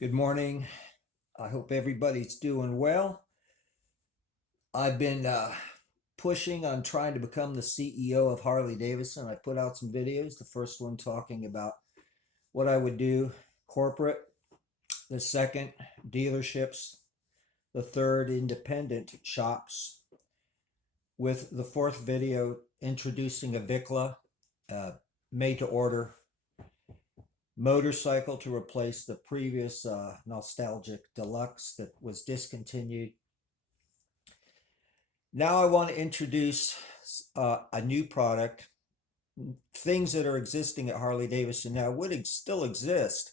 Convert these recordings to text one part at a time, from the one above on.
Good morning. I hope everybody's doing well. I've been pushing on trying to become the CEO of Harley Davidson. I put out some videos. The first one talking about what I would do corporate, the second, dealerships, the third, independent shops, with the fourth video introducing a Vicla made to order motorcycle to replace the previous nostalgic deluxe that was discontinued. Now I want to introduce a new product. Things that are existing at Harley Davidson now would still exist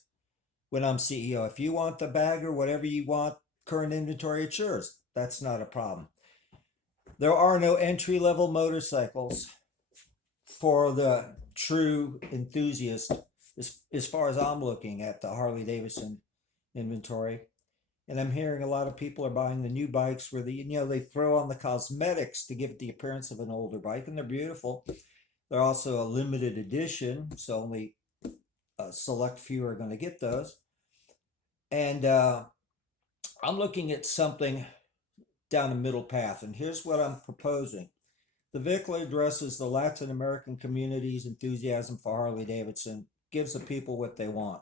when I'm CEO. If you want the bag or whatever you want, current inventory, it's yours. That's not a problem. There are no entry level motorcycles for the true enthusiast as far as I'm looking at the Harley Davidson inventory. And I'm hearing a lot of people are buying the new bikes where they throw on the cosmetics to give it the appearance of an older bike, and they're beautiful. They're also a limited edition, so only a select few are going to get those. And I'm looking at something down the middle path, and here's what I'm proposing. The vehicle addresses the Latin American community's enthusiasm for Harley Davidson, gives the people what they want.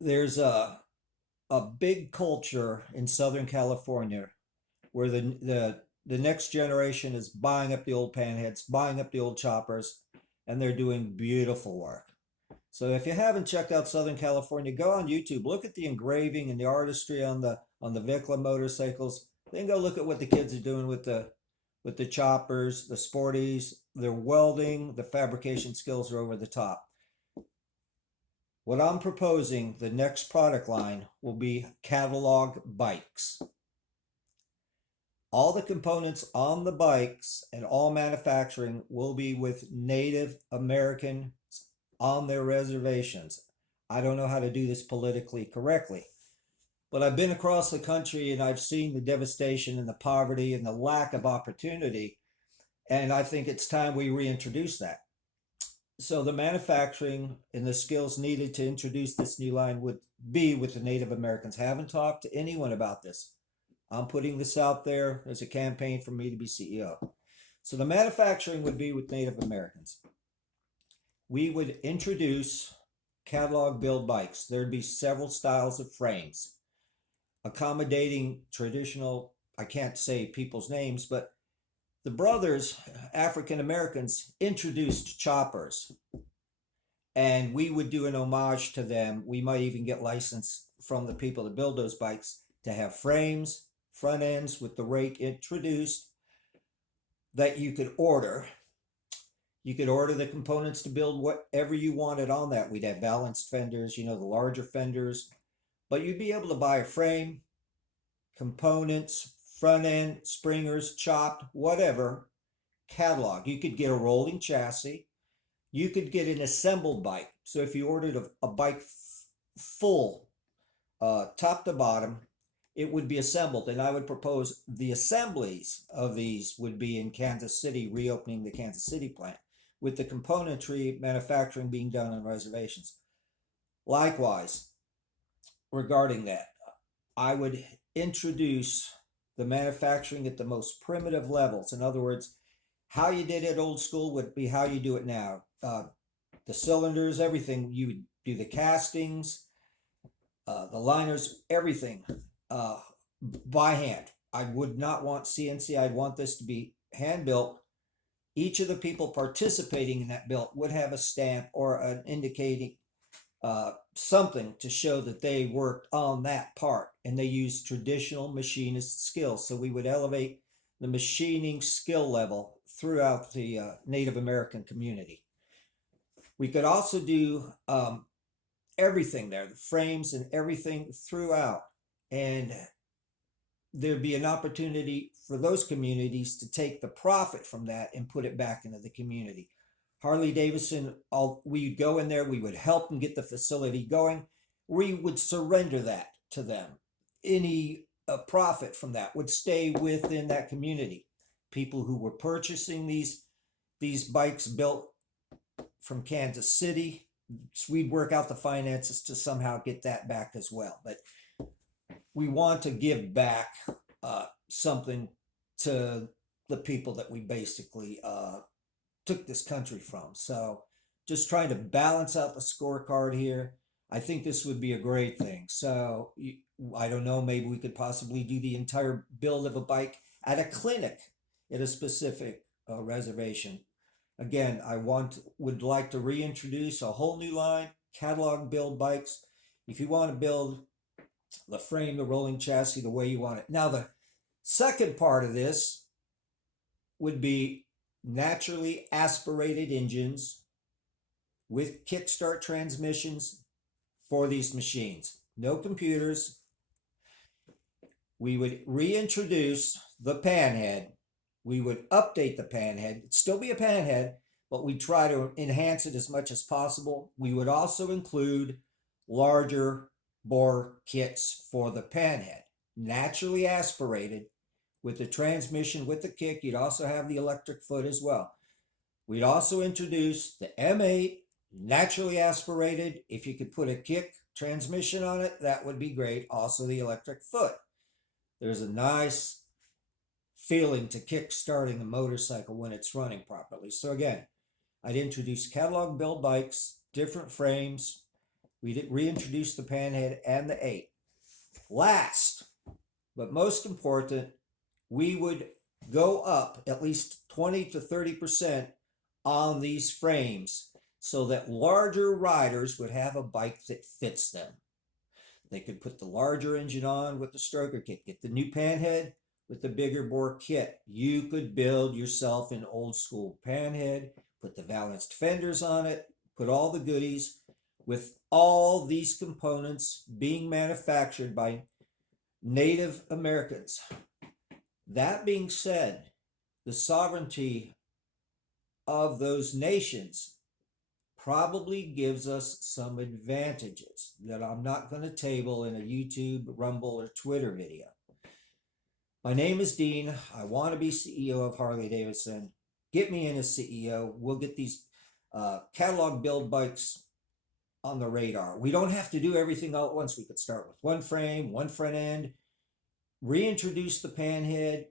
There's a big culture in Southern California where the next generation is buying up the old Panheads, buying up the old choppers, and they're doing beautiful work. So if you haven't checked out Southern California, go on YouTube, look at the engraving and the artistry on the Vicla motorcycles. Then go look at what the kids are doing with the choppers, the sporties, their welding, the fabrication skills are over the top. What I'm proposing, the next product line will be catalog bikes. All the components on the bikes and all manufacturing will be with Native Americans on their reservations. I don't know how to do this politically correctly, but I've been across the country and I've seen the devastation and the poverty and the lack of opportunity, and I think it's time we reintroduce that. So the manufacturing and the skills needed to introduce this new line would be with the Native Americans. Haven't talked to anyone about this. I'm putting this out there as a campaign for me to be CEO. So the manufacturing would be with Native Americans. We would introduce catalog build bikes. There'd be several styles of frames, accommodating traditional, I can't say people's names, but the brothers, African Americans, introduced choppers, and we would do an homage to them. We might even get license from the people that build those bikes to have frames, front ends with the rake introduced that you could order. You could order the components to build whatever you wanted on that. We'd have balanced fenders, the larger fenders, but you'd be able to buy a frame, components, front end, springers, chopped, whatever, catalog. You could get a rolling chassis. You could get an assembled bike. So if you ordered a bike full, top to bottom, it would be assembled. And I would propose the assemblies of these would be in Kansas City, reopening the Kansas City plant, with the componentry manufacturing being done on reservations. Likewise, regarding that, I would introduce the manufacturing at the most primitive levels. In other words, how you did it old school would be how you do it now. The cylinders, everything, you would do the castings, the liners, everything by hand. I would not want CNC. I'd want this to be hand built. Each of the people participating in that build would have a stamp or an indicating something to show that they worked on that part, and they used traditional machinist skills. So we would elevate the machining skill level throughout the Native American community. We could also do everything there, the frames and everything throughout, and there'd be an opportunity for those communities to take the profit from that and put it back into the community. Harley Davidson, we'd go in there, we would help them get the facility going. We would surrender that to them. Any profit from that would stay within that community. People who were purchasing these bikes built from Kansas City we'd work out the finances to somehow get that back as well. But we want to give back something to the people that we basically took this country from. So just trying to balance out the scorecard here. I think this would be a great thing. So I don't know, maybe we could possibly do the entire build of a bike at a clinic at a specific reservation. Again, would like to reintroduce a whole new line, catalog build bikes. If you want to build the frame, the rolling chassis, the way you want it. Now, the second part of this would be naturally aspirated engines with kickstart transmissions for these machines. No computers. We would reintroduce the Panhead. We would update the Panhead. It'd still be a Panhead, but we'd try to enhance it as much as possible. We would also include larger bore kits for the Panhead, naturally aspirated with the transmission, with the kick. You'd also have the electric foot as well. We'd also introduce the M8, naturally aspirated. If you could put a kick transmission on it, that would be great. Also the electric foot. There's a nice feeling to kick starting a motorcycle when it's running properly. So again, I'd introduce catalog build bikes, different frames. We'd reintroduce the Panhead and the 8. Last, but most important, we would go up at least 20 to 30% on these frames so that larger riders would have a bike that fits them. They could put the larger engine on with the stroker kit, get the new Panhead with the bigger bore kit. You could build yourself an old school Panhead, put the balanced fenders on it, put all the goodies, with all these components being manufactured by Native Americans. That being said, the sovereignty of those nations probably gives us some advantages that I'm not going to table in a YouTube, Rumble, or Twitter video. My name is Dean. I want to be CEO of Harley Davidson. Get me in as CEO. We'll get these catalog build bikes on the radar. We don't have to do everything all at once. We could start with one frame, one front end, reintroduce the Panhead.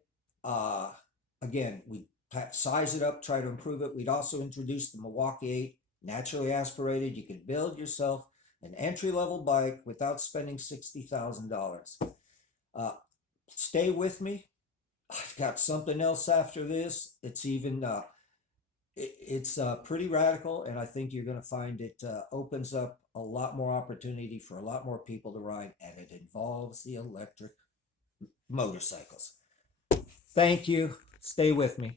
Again, we size it up, try to improve it. We'd also introduce the Milwaukee 8, naturally aspirated. You could build yourself an entry-level bike without spending $60,000. Stay with me. I've got something else after this. It's even it's pretty radical, and I think you're going to find it opens up a lot more opportunity for a lot more people to ride, and it involves the electric motorcycles. Thank you. Stay with me.